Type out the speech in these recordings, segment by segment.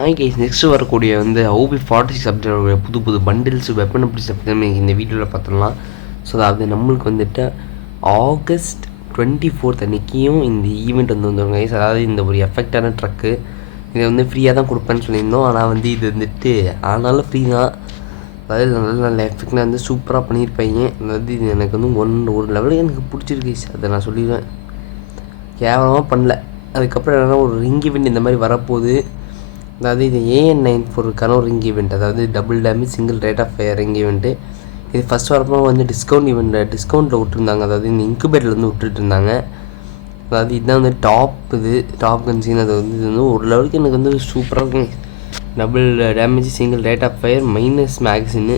Hi guys, next வரக்கூடிய வந்து OP46 அப்படின்ற புது பண்டில்ஸ் வெப்பன் அப்டேட்ஸ் அப்படி இந்த வீடியோவில் பார்த்துடலாம். ஸோ அதாவது நம்மளுக்கு வந்துட்டு ஆகஸ்ட் 24 அன்றைக்கியும் இந்த ஈவெண்ட் வந்துருங்க கைஸ். அதாவது இந்த ஒரு எஃபெக்டான ட்ரக்கு இதை வந்து ஃப்ரீயாக தான் கொடுப்பேன்னு சொல்லியிருந்தோம். ஆனால் வந்து இது வந்துட்டு ஆனாலும் ஃப்ரீ தான். அதாவது நல்ல நல்ல எஃபெக்டாக வந்து சூப்பராக பண்ணியிருப்பாங்க. அதாவது இது எனக்கு வந்து ஒரு லெவலுக்கு எனக்கு பிடிச்சிருக்கு கைஸ், அதை நான் சொல்லிடுவேன். கேவலமாக பண்ணல. அதுக்கப்புறம் என்னென்னா ஒரு ரிங் ஈவெண்ட் இந்த மாதிரி வரப்போகுது. அதாவது இது AN94க்கான ஒரு ரிங் ஈவெண்ட், அதாவது double damage single rate of fire ring event. இது ஃபஸ்ட் வரப்போ வந்து டிஸ்கவுண்ட்டில் விட்டுருந்தாங்க. அதாவது இந்த இன்குபேட்டர்லேருந்து விட்டுட்டு இருந்தாங்க. அதாவது இதுதான் வந்து டாப் கன்சீன். அது வந்து இது வந்து ஒரு லெவலுக்கு எனக்கு வந்து சூப்பராக இருக்கும். Double damage single rate of fire minus மேக்ஸின்னு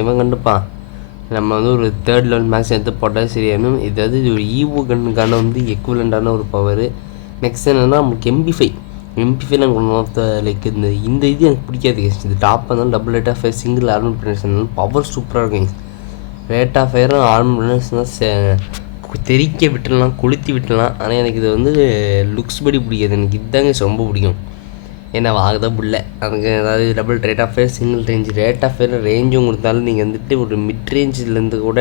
எவன் கண்டுப்பான். நம்ம வந்து ஒரு 3rd லெவல் மேக்ஸ் எடுத்து போட்டால் சரியானும். இது ஒரு ஈவோ கன்னுக்கான வந்து எக்குவலண்டான ஒரு பவர். நெக்ஸ்ட் என்னென்னா நமக்கு MP5 நாங்கள் லைக் இந்த இது எனக்கு பிடிக்காது கேஸ். இது டாப் இருந்தாலும் double rate of fire single armour penetration power சூப்பராக இருக்கும். ரேட் ஆஃப் ஃபயரும் ஆர்மர் ப்ரெனேஷன் தெறிக்க விட்டுடலாம், கொளுத்தி விட்டுடலாம். ஆனால் எனக்கு இது வந்து லுக்ஸ் படி பிடிக்காது. எனக்கு இதுதாங்க ரொம்ப பிடிக்கும். ஏன்னா வாங்கதான் புள்ள அதுக்கு. அதாவது double rate of fire single rate of fire ரேஞ்சும் கொடுத்தாலும் நீங்கள் வந்துட்டு ஒரு மிட் ரேஞ்சிலேருந்து கூட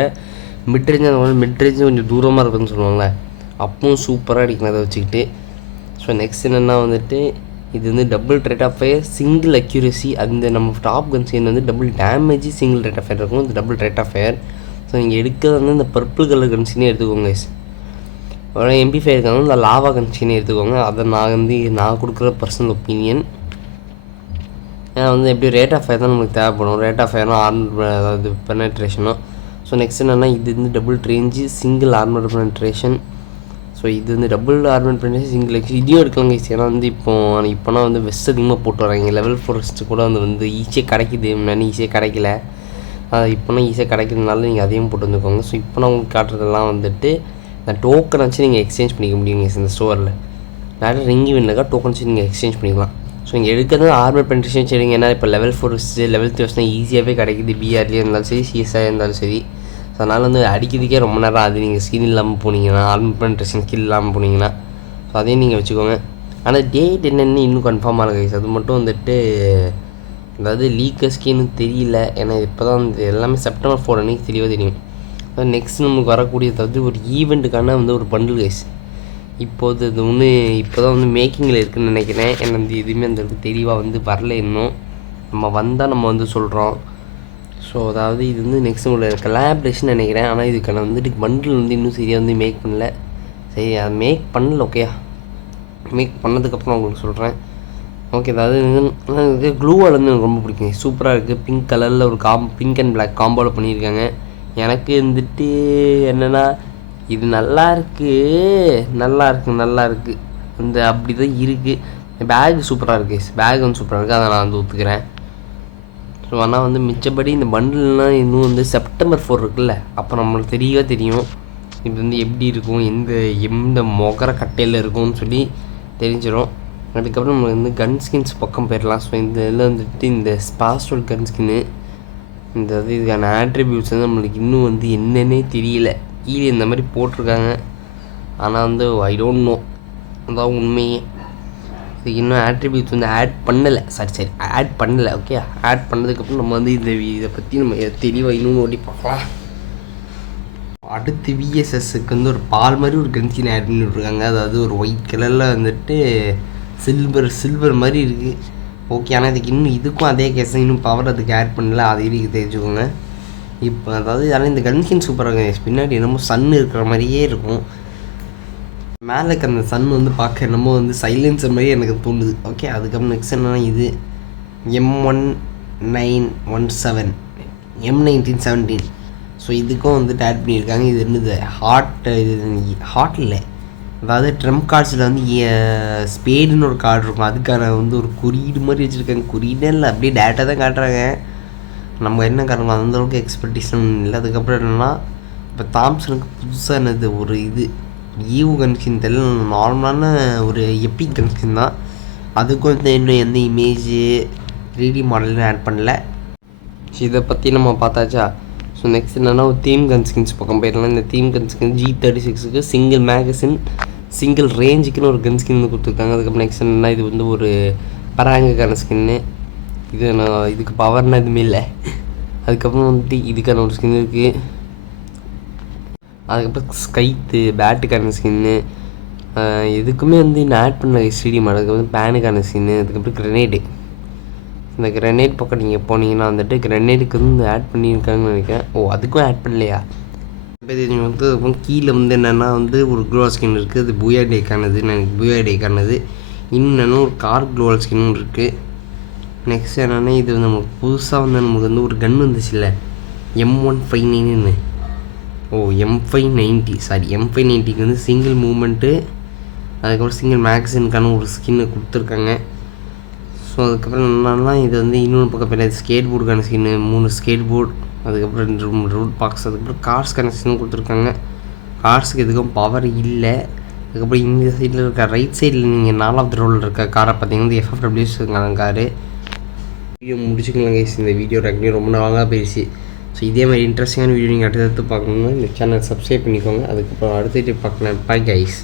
மிட் ரேஞ்சு கொஞ்சம் தூரமாக இருக்குதுன்னு சொல்லுவாங்களே, அப்பவும் சூப்பராக அடிக்கலாம் அதை வச்சுக்கிட்டு. ஸோ நெக்ஸ்ட் என்னென்னா வந்துட்டு இது வந்து double rate of fire single accuracy. அந்த நம்ம டாப் கன்சீன் வந்து double damage single rate of fire இருக்கும். இந்த double rate of fire. So நீங்கள் எடுக்கிறது வந்து இந்த பர்பிள் கலர் கன்சீனே எடுத்துக்கோங்க. MP5 இருக்காங்க இந்த லாவா கன்சீனே எடுத்துக்கோங்க. அதை நான் கொடுக்குற பர்சனல் ஒப்பீனியன். ஏன்னா வந்து எப்படி ரேட் ஆஃப் ஃபயர் தான் நமக்கு தேவைப்படும். ரேட் ஆஃப் ஃபயர்னா அதாவது பெனட்ரேஷனும். ஸோ நெக்ஸ்ட் என்னென்னா இது வந்து double range single armour penetration. So இது வந்து டபுள் ஆர்மர் பெனட்ரேஷன் சிங்கிள் இதையும் எடுக்கலாம் கைஸ். ஏன்னா வந்து இப்போனா வந்து வெஸ்ட் அதிகமாக போட்டு வராங்க. லெவல் 4 வெஸ்ட்டு கூட வந்து ஈஸியாக கிடைக்கிது. முன்னாடி ஈஸியாக கிடைக்கல, இப்போனா ஈஸியாக கிடைக்கிறதுனால நீங்கள் அதையும் போட்டு வந்துக்கோங்க. ஸோ இப்போ நான் உங்களுக்கு காட்டுறதெல்லாம் வந்துட்டு இந்த டோக்கன் வச்சு நீங்கள் எக்ஸ்சேஞ்ச் பண்ணிக்க முடியும் இந்த ஸ்டோரில். நிறைய ரிங் ஈவெண்ட்லக்கா டோக்கன் வச்சு நீங்கள் எக்ஸ்சேஞ்ச் பண்ணிக்கலாம். ஸோ இங்கே எடுக்கிறது ஆர்மர் பெனட்ரேஷன் சரிங்க. ஏன்னா இப்போ லெவல் 4 வெஸ்ட்டு லெவல் 3 வெஸ்ட்னா ஈஸியாகவே கிடைக்கிது. BRலேயே இருந்தாலும் சரி, CSI இருந்தாலும் சரி. ஸோ அதனால் வந்து அடிக்கிறதுக்கே ரொம்ப நேரம் அது. நீங்கள் ஸ்கின் இல்லாமல் போனீங்கன்னா, ஆர்மர் பெனட்ரேஷன் ஸ்கில் இல்லாமல் போனீங்கன்னா, ஸோ அதையும் நீங்கள் வச்சுக்கோங்க. ஆனால் டேட் என்னென்னு இன்னும் கன்ஃபார்மாக இருக்குது கைஸ். அது மட்டும் வந்துட்டு அதாவது லீக்கர் ஸ்கின்னு தெரியல. ஏன்னா இப்போ தான் வந்து எல்லாமே செப்டம்பர் 4 அன்றைக்கி தெளிவாக தெரியும். நெக்ஸ்ட் நமக்கு வரக்கூடியது ஒரு ஈவெண்ட்டுக்கான வந்து ஒரு பண்டில் கைஸ். இப்போது இது இப்போ தான் வந்து மேக்கிங்கில் இருக்குதுன்னு நினைக்கிறேன். ஏன்னா வந்து எதுவுமே அந்த தெளிவாக வந்து வரல இன்னும். நம்ம வந்தால் நம்ம வந்து சொல்கிறோம். ஸோ அதாவது இது வந்து நெக்ஸ்ட் உங்களோட கலாபரேஷன் நினைக்கிறேன். ஆனால் இதுக்கான வந்துட்டு பண்டில் வந்து இன்னும் சரியாக வந்து மேக் பண்ணல. சரி, அதை மேக் பண்ணல. ஓகேயா, மேக் பண்ணதுக்கப்புறம் உங்களுக்கு சொல்கிறேன். ஓகே, அதாவது க்ளூவால் வந்து எனக்கு ரொம்ப பிடிக்கும். சூப்பராக இருக்குது. பிங்க் கலரில் ஒரு பிங்க் அண்ட் பிளாக் காம்போவில் பண்ணியிருக்காங்க. எனக்கு வந்துட்டு என்னென்னா இது நல்லா இருக்குது இந்த அப்படி தான் இருக்குது. பேக் சூப்பராக இருக்குது. பேக் வந்து சூப்பராக இருக்குது, அதை நான் வந்து ஒத்துக்கிறேன். ஸோ ஆனால் வந்து மிச்சப்படி இந்த பண்டில்னால் இன்னும் வந்து செப்டம்பர் 4 இருக்குல்ல, அப்போ நம்மளுக்கு தெரியும் இது வந்து எப்படி இருக்கும், எந்த மொகர கட்டையில் இருக்கும்னு சொல்லி தெரிஞ்சிடும். அதுக்கப்புறம் நம்ம வந்து கன் ஸ்கின்ஸ் பக்கம் போயிடலாம். ஸோ இந்த இதில் வந்துட்டு இந்த ஸ்பாஸ்டல் கன் ஸ்கின்னு இதுக்கான ஆட்ரிபியூட்ஸ் வந்து நம்மளுக்கு இன்னும் வந்து என்னன்னே தெரியல. கீழே இந்த மாதிரி போட்டிருக்காங்க. ஆனால் வந்து ஐ டோன்ட் நோ, அதான் உண்மையே. இதுக்கு இன்னும் ஆட்ரிபியூட்ஸ் வந்து ஆட் பண்ணலை. ஓகே, ஆட் பண்ணதுக்கப்புறம் நம்ம வந்து இதை பற்றி நம்ம தெளிவாக இன்னும் ஓடி பார்க்கலாம். அடுத்து VSSக்கு வந்து ஒரு பால் மாதிரி ஒரு கன்சீன் ஆட் பண்ணி விட்ருக்காங்க. அதாவது ஒரு ஒயிட் கலரில் வந்துட்டு சில்வர் மாதிரி இருக்குது. ஓகே, ஆனால் இதுக்கும் அதே கேஸ் இன்னும் பவர் அதுக்கு ஆட் பண்ணல. அதையும் தெரிஞ்சுக்கோங்க. இப்போ அதாவது ஆனால் இந்த கன்ஸ்கின் சூப்பராக இருக்கும். பின்னாடி என்னமோ சன் இருக்கிற மாதிரியே இருக்கும். மேலே இருக்க அந்த சன் வந்து பார்க்க என்னமோ வந்து சைலன்ஸர் மாதிரி எனக்கு தோணுது. ஓகே, அதுக்கப்புறம் நெக்ஸ்ட் என்னன்னா இது M1917 M1917. ஸோ இதுக்கும் வந்துட்டு ஆட் பண்ணியிருக்காங்க. இது என்னது ஹார்ட் இல்லை, அதாவது ட்ரம்ப் கார்ட்ஸில் வந்து ஸ்பேடுன்னு ஒரு கார்டு இருக்கும். அதுக்கான வந்து ஒரு குறியீடு மாதிரி வச்சுருக்காங்க. குறியீடே இல்லை, அப்படியே டேட்டா தான் காட்டுறாங்க. நம்ம என்ன காரணம் அந்தளவுக்கு எக்ஸ்பெக்டேஷன் இல்லை. அதுக்கப்புறம் என்னென்னா இப்போ தாம்சனுக்கு புதுசாக என்னது ஒரு ஈவோ கன்ஸ்கின் தெரியல, நார்மலான ஒரு எப்பிக் கன்ஸ்கின் தான். அதுக்கும் இன்னும் எந்த இமேஜு 3D மாடலும் ஆட் பண்ணல. இதை பற்றி நம்ம பார்த்தாச்சா. ஸோ நெக்ஸ்ட் என்னென்னா ஒரு தீம் கன்ஸ்கின்ஸ் பக்கம் போயிடலாம். இந்த தீம் கன்ஸ்கின் G36க்கு சிங்கிள் மேகசின் சிங்கிள் ரேஞ்சுக்குன்னு ஒரு கன்ஸ்கின் கொடுத்துருக்காங்க. அதுக்கப்புறம் நெக்ஸ்ட் என்னென்னா இது வந்து ஒரு பராங்குக்கான ஸ்கின்னு. இது நான் இதுக்கு பவர்னால் எதுவுமே இல்லை. அதுக்கப்புறம் வந்துட்டு இதுக்கான ஒரு ஸ்கின் இருக்குது. அதுக்கப்புறம் ஸ்கைத்து பேட்டுக்கான ஸ்கின்னு. எதுக்குமே வந்து நான் ஆட் பண்ண ஸ்டேடியம். அதுக்கப்புறம் பேனுக்கான ஸ்கின்னு. அதுக்கப்புறம் கிரெனேடு. இந்த கிரெனேட் பக்கம் நீங்கள் போனீங்கன்னா வந்துட்டு கிரெனேடுக்கு வந்து ஆட் பண்ணியிருக்காங்கன்னு நினைக்கிறேன். அதுக்கும் ஆட் பண்ணலையா? நீங்கள் வந்து கீழே வந்து என்னென்னா வந்து ஒரு க்ளோவல் ஸ்கின் இருக்குது. அது பூயா டேக்கானது. எனக்கு பூயா டேக்கானது. இன்னும் ஒரு கார் க்ளோவல் ஸ்கின்னும் இருக்குது. நெக்ஸ்ட் என்னென்னா இது வந்து நமக்கு புதுசாக வந்து நமக்கு வந்து ஒரு கன் வந்துச்சுல்ல, M159. M590 சாரி M590க்கு வந்து சிங்கிள் மூமெண்ட்டு, அதுக்கப்புறம் சிங்கிள் மேக்ஸினுக்கான ஒரு ஸ்கின்னு கொடுத்துருக்காங்க. ஸோ அதுக்கப்புறம் என்னன்னா இது வந்து இன்னொன்று பக்கம் பேர் ஸ்கேட் போர்டுக்கான ஸ்கின்னு, 3 ஸ்கேட் போர்டு, அதுக்கப்புறம் 2 ரூட் பாக்ஸ், அதுக்கப்புறம் கார்ஸ்க்கான ஸ்கின்னு கொடுத்துருக்காங்க. கார்ஸுக்கு எதுக்கும் பவர் இல்லை. அதுக்கப்புறம் இந்த சைடில் இருக்க ரைட் சைடில் நீங்கள் 4வது ரோவில் இருக்க காரை பார்த்தீங்கன்னா FFWS காரு. வீடியோ முடிச்சுக்கலாம் கைஸ். இந்த வீடியோ ரெக்கனிங் ரொம்ப நாளாக போயிடுச்சு. ஸோ இதே மாதிரி இன்ட்ரெஸ்டிங்கான வீடியோ நீங்கள் அடுத்தடுத்து பார்க்கணுன்னா இந்த சேனல் சப்ஸ்கிரைப் பண்ணிக்கோங்க. அதுக்கப்புறம் அடுத்த வீடியோ பார்க்கலாம். Bye guys.